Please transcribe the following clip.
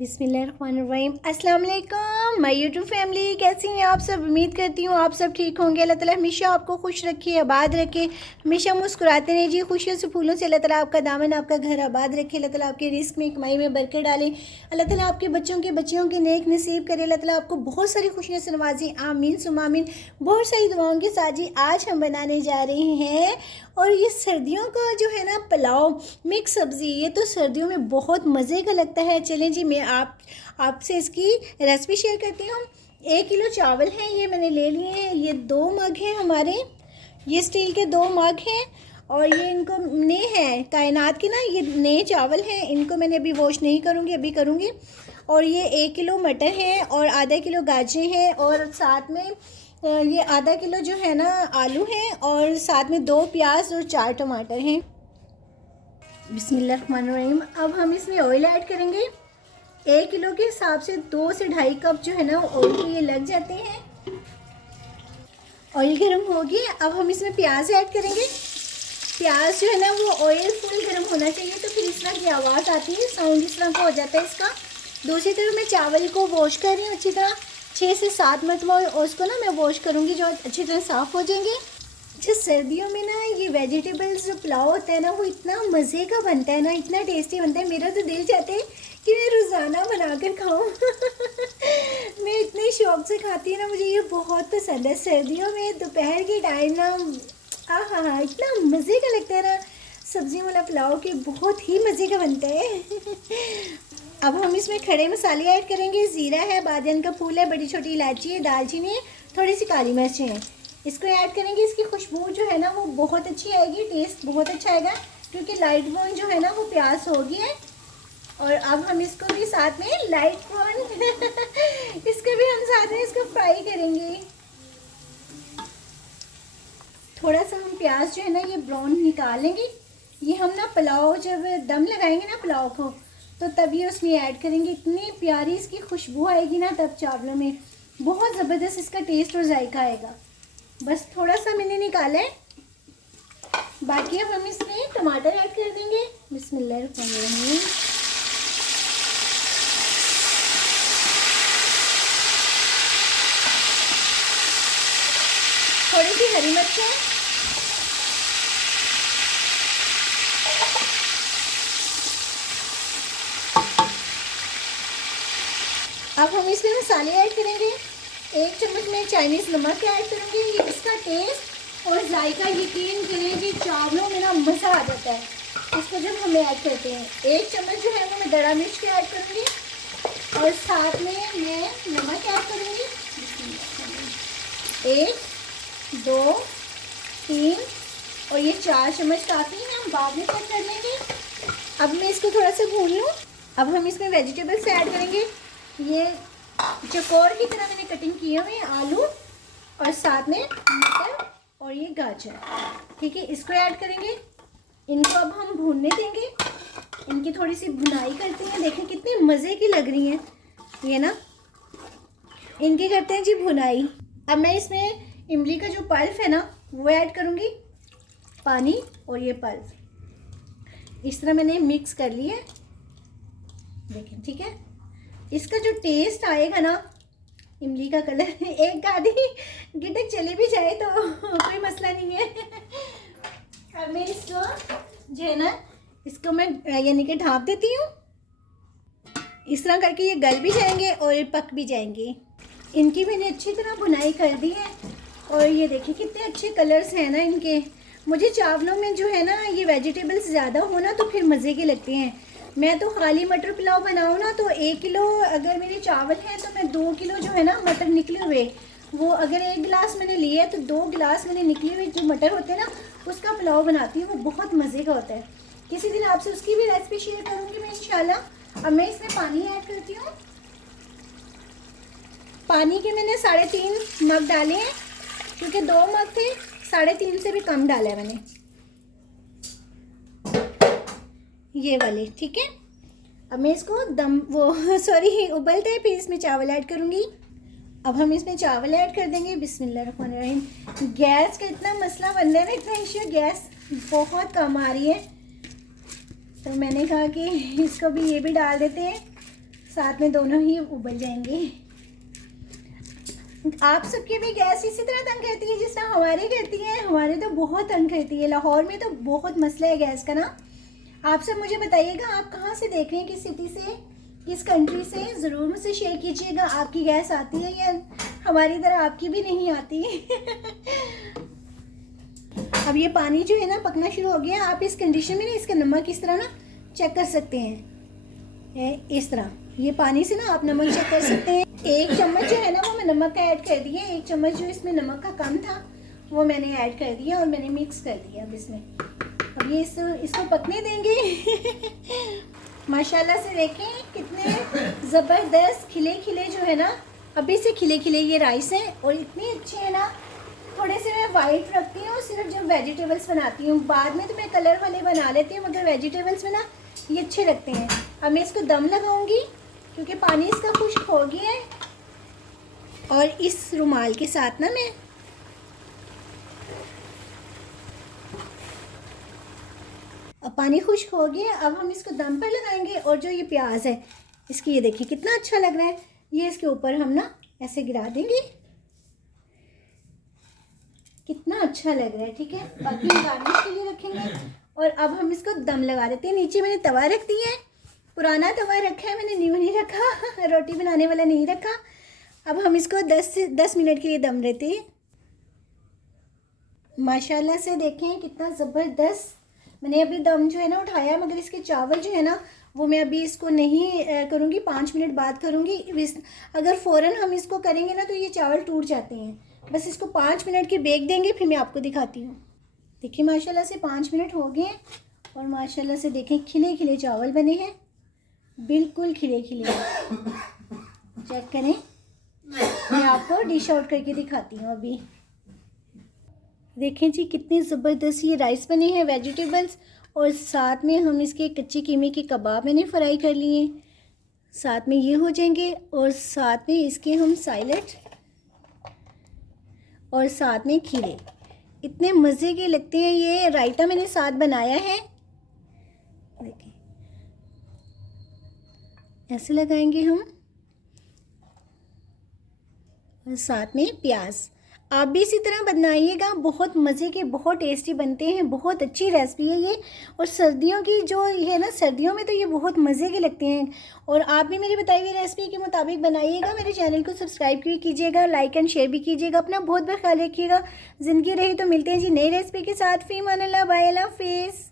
बिस्मिल्लाहिर्रहमानिर्रहीम। अस्सलाम वालेकुम माय यूट्यूब फैमिली, कैसी हैं आप सब। उम्मीद करती हूँ आप सब ठीक होंगे। अल्लाह ताला हमेशा आपको खुश रखे, आबाद रखे, हमेशा मुस्कुराते रहे जी। खुशियों से फूलों से अल्लाह ताला आपका दामन, आपका घर आबाद रखे। अल्लाह ताला आपके रिस्क में, कमाई में बरकत डाले। अल्लाह ताला आपके बच्चों के नेक नसीब करे। अल्लाह ताला आपको बहुत सारी खुशियाँ से नवाजे। आमीन सुम्मा आमीन। बहुत सारी दुआओं के साथ जी आज हम बनाने जा रहे हैं, और ये सर्दियों का जो है ना पुलाव मिक्स सब्ज़ी, ये तो सर्दियों में बहुत मज़े का लगता है। चलें जी, मैं आपसे इसकी रेसिपी शेयर करती हूँ। 1 किलो चावल हैं, ये मैंने ले लिए हैं। ये 2 मग हैं हमारे, ये स्टील के 2 मग हैं, और ये इनको ने हैं कायनात के ना, ये नए चावल हैं। इनको मैंने अभी वॉश नहीं करूँगी, अभी करूँगी। और ये 1 किलो मटर है, और आधा किलो गाजर हैं, और साथ में ये आधा किलो जो है ना आलू हैं, और साथ में 2 प्याज और 4 टमाटर हैं। बिस्मिल्लाहिर्रहमानिर्रहीम। अब हम इसमें ऑयल ऐड करेंगे। 1 किलो के हिसाब से 2 से ढाई कप जो है ना ऑयल के ये लग जाते हैं। ऑयल गर्म हो गया, अब हम इसमें प्याज ऐड करेंगे। प्याज जो है ना वो ऑयल फुल गर्म होना चाहिए, तो फिर इस तरह की आवाज़ आती है, साउंड इस तरह का हो जाता है इसका। दूसरी तरफ मैं चावल को वॉश कर रही हूँ अच्छी तरह, 6 से 7 मरतबा, और उसको ना मैं वॉश करूँगी, जो अच्छी तरह साफ़ हो जाएंगे। अच्छा, सर्दियों में ना ये वेजिटेबल्स जो पुलाव होता है ना, वो इतना मज़े का बनता है ना, इतना टेस्टी बनता है। मेरा तो दिल चाहता है कि मैं रोज़ाना बनाकर खाऊं। मैं इतने शौक़ से खाती हूँ ना, मुझे ये बहुत पसंद है। सर्दियों में दोपहर के टाइम ना हाँ इतना मज़े का लगता है ना, सब्ज़ी वाला पुलाव के बहुत ही मज़े का बनता है। अब हम इसमें खड़े मसाले ऐड करेंगे। ज़ीरा है, बादियान का फूल है, बड़ी छोटी इलायची है, दालचीनी है, थोड़ी सी काली मिर्चें हैं। इसको ऐड करेंगे। इसकी खुशबू जो है ना वो बहुत अच्छी आएगी, टेस्ट बहुत अच्छा आएगा, क्योंकि लाइट ब्राउन जो है ना वो प्याज हो गया है। और अब हम इसको भी साथ में लाइट ब्राउन इसको भी हम साथ में इसको फ्राई करेंगे। थोड़ा सा हम प्याज जो है ना ये ब्राउन निकालेंगे। ये हम ना पुलाव जब दम लगाएंगे ना पुलाव को, तो तब ये उसमें ऐड करेंगे। इतनी प्यारी इसकी खुशबू आएगी ना तब चावलों में, बहुत ज़बरदस्त इसका टेस्ट और जायका आएगा। बस थोड़ा सा मैंने निकाला है, बाकी अब हम इसमें टमाटर ऐड कर देंगे। बिस्मिल्लाहिर्रहमानिर्रहीम। थोड़ी सी हरी मिर्चें, अब हम इसमें मसाले ऐड करेंगे। 1 चम्मच में चाइनीज़ नमक ऐड करूँगी। ये इसका टेस्ट और जायका यकीन करें कि चावलों में ना मज़ा आ जाता है इसको जब हम ऐड करते हैं। 1 चम्मच जो है वो मैं दड़ा मिर्च के ऐड करूँगी, और साथ में मैं नमक ऐड करूँगी। 1 2 3 और ये 4 चम्मच काफ़ी है, हम बाद में चेक कर लेंगे। अब मैं इसको थोड़ा सा भून लूँ। अब हम इसमें वेजिटेबल्स ऐड करेंगे। ये चकोर की तरह मैंने कटिंग किए हुए हैं आलू, और साथ में मटर और ये गाजर, ठीक है, इसको ऐड करेंगे। इनको अब हम भूनने देंगे, इनकी थोड़ी सी भुनाई करते हैं। देखें कितने मज़े की लग रही हैं ये ना, इनकी करते हैं जी भुनाई। अब मैं इसमें इमली का जो पल्प है ना वो ऐड करूँगी, पानी और ये पल्प इस तरह मैंने मिक्स कर लिया है, देखें, ठीक है। इसका जो टेस्ट आएगा ना, इमली का कलर एक आधी गिटक चली भी जाए तो कोई मसला नहीं है। अब मैं इसको जो है ना, इसको मैं यानी कि ढाँप देती हूँ। इस तरह करके ये गल भी जाएंगे और ये पक भी जाएंगे। इनकी मैंने अच्छी तरह बुनाई कर दी है, और ये देखिए कितने अच्छे कलर्स हैं ना इनके। मुझे चावलों में जो है ना ये वेजिटेबल्स ज़्यादा हो ना तो फिर मज़े के लगते हैं। मैं तो खाली मटर पुलाव बनाऊँ ना तो 1 किलो अगर मेरे चावल हैं तो मैं 2 किलो जो है ना मटर निकले हुए, वो अगर 1 गिलास मैंने लिए तो 2 गिलास मैंने निकले हुए जो मटर होते हैं ना उसका पुलाव बनाती हूँ, वो बहुत मज़े का होता है। किसी दिन आपसे उसकी भी रेसिपी शेयर करूँगी मैं इंशाल्लाह। अब मैं इसमें पानी ऐड करती हूँ। पानी के मैंने 3.5 मग डाले हैं, क्योंकि 2 मग थे, 3.5 से भी कम डाला है मैंने ये वाले, ठीक है। अब मैं इसको उबलते हैं फिर इसमें चावल ऐड करूँगी। अब हम इसमें चावल ऐड कर देंगे। बिस्मिल्लाहिर्रहमानिर्रहीम। गैस का इतना मसला बन रहा है ना, इतना इश्यू, गैस बहुत कम आ रही है, तो मैंने कहा कि इसको भी ये भी डाल देते हैं। साथ में दोनों ही उबल जाएंगे। आप सबकी भी गैस इसी तरह तंग करती है जिस तरह हमारी करती है? हमारे तो बहुत तंग करती है। लाहौर में तो बहुत मसला है गैस का ना। आप सब मुझे बताइएगा आप कहाँ से देख रहे हैं, किस सिटी से, किस कंट्री से, ज़रूर मुझसे शेयर कीजिएगा। आपकी गैस आती है या हमारी तरह आपकी भी नहीं आती? अब ये पानी जो है ना पकना शुरू हो गया। आप इस कंडीशन में ना इसका नमक इस तरह ना चेक कर सकते हैं। इस तरह ये पानी से ना आप नमक चेक कर सकते हैं। 1 चम्मच जो है ना वो मैं नमक का ऐड कर दिया। 1 चम्मच जो इसमें नमक का कम था वो मैंने ऐड कर दिया और मैंने मिक्स कर दिया। अब इसमें अब ये इसको पकने देंगे। माशाल्लाह से देखें कितने ज़बरदस्त खिले खिले जो है ना, अभी से खिले खिले ये राइस हैं और इतने अच्छे हैं ना। थोड़े से मैं वाइट रखती हूँ सिर्फ जब वेजिटेबल्स बनाती हूँ, बाद में तो मैं कलर वाले बना लेती हूँ, मगर वेजिटेबल्स में ना ये अच्छे लगते हैं। अब मैं इसको दम लगाऊंगी क्योंकि पानी इसका खुश्क हो गया है। और इस रुमाल के साथ ना मैं अब पानी खुश्क हो गया, अब हम इसको दम पर लगाएंगे। और जो ये प्याज है इसकी, ये देखिए कितना अच्छा लग रहा है, ये इसके ऊपर हम ना ऐसे गिरा देंगे। कितना अच्छा लग रहा है, ठीक है। बाकी हम गार्निश के लिए रखेंगे। और अब हम इसको दम लगा देते हैं। नीचे मैंने तवा रख दिया है, पुराना तवा रखा है मैंने, न्यू नहीं रखा, रोटी बनाने वाला नहीं रखा। अब हम इसको 10 मिनट के लिए दम देते हैं। माशाल्लाह से देखें कितना ज़बरदस्त। मैंने अभी दम जो है ना उठाया, मगर इसके चावल जो है ना वो मैं अभी इसको नहीं करूँगी, 5 मिनट बाद करूँगी। अगर फ़ौरन हम इसको करेंगे ना तो ये चावल टूट जाते हैं। बस इसको 5 मिनट के बेक देंगे, फिर मैं आपको दिखाती हूँ। देखिए माशाल्लाह से 5 मिनट हो गए हैं और माशाल्लाह से देखें खिले खिले चावल बने हैं, बिल्कुल खिले खिले। चेक करें, मैं आपको डिश आउट करके दिखाती हूँ। अभी देखें जी कितने ज़बरदस्त ये राइस बने हैं, वेजिटेबल्स, और साथ में हम इसके कच्चे कीमे के कबाब मैंने फ्राई कर लिए, साथ में ये हो जाएंगे। और साथ में इसके हम सैलेड और साथ में खीरे, इतने मज़े के लगते हैं। ये रायता मैंने साथ बनाया है, देखिए ऐसे लगाएंगे हम, और साथ में प्याज। आप भी इसी तरह बनाइएगा, बहुत मज़े के, बहुत टेस्टी बनते हैं। बहुत अच्छी रेसिपी है ये, और सर्दियों की जो है ना, सर्दियों में तो ये बहुत मज़े के लगते हैं। और आप भी मेरी बताई हुई रेसिपी के मुताबिक बनाइएगा। मेरे चैनल को सब्सक्राइब भी कीजिएगा, लाइक एंड शेयर भी कीजिएगा। अपना बहुत बहुत ख्याल रखिएगा। ज़िंदगी रही तो मिलते हैं जी नई रेसिपी के साथ। फ़ी अमान अल्लाह, बाय, अल्लाह हाफ़िज़।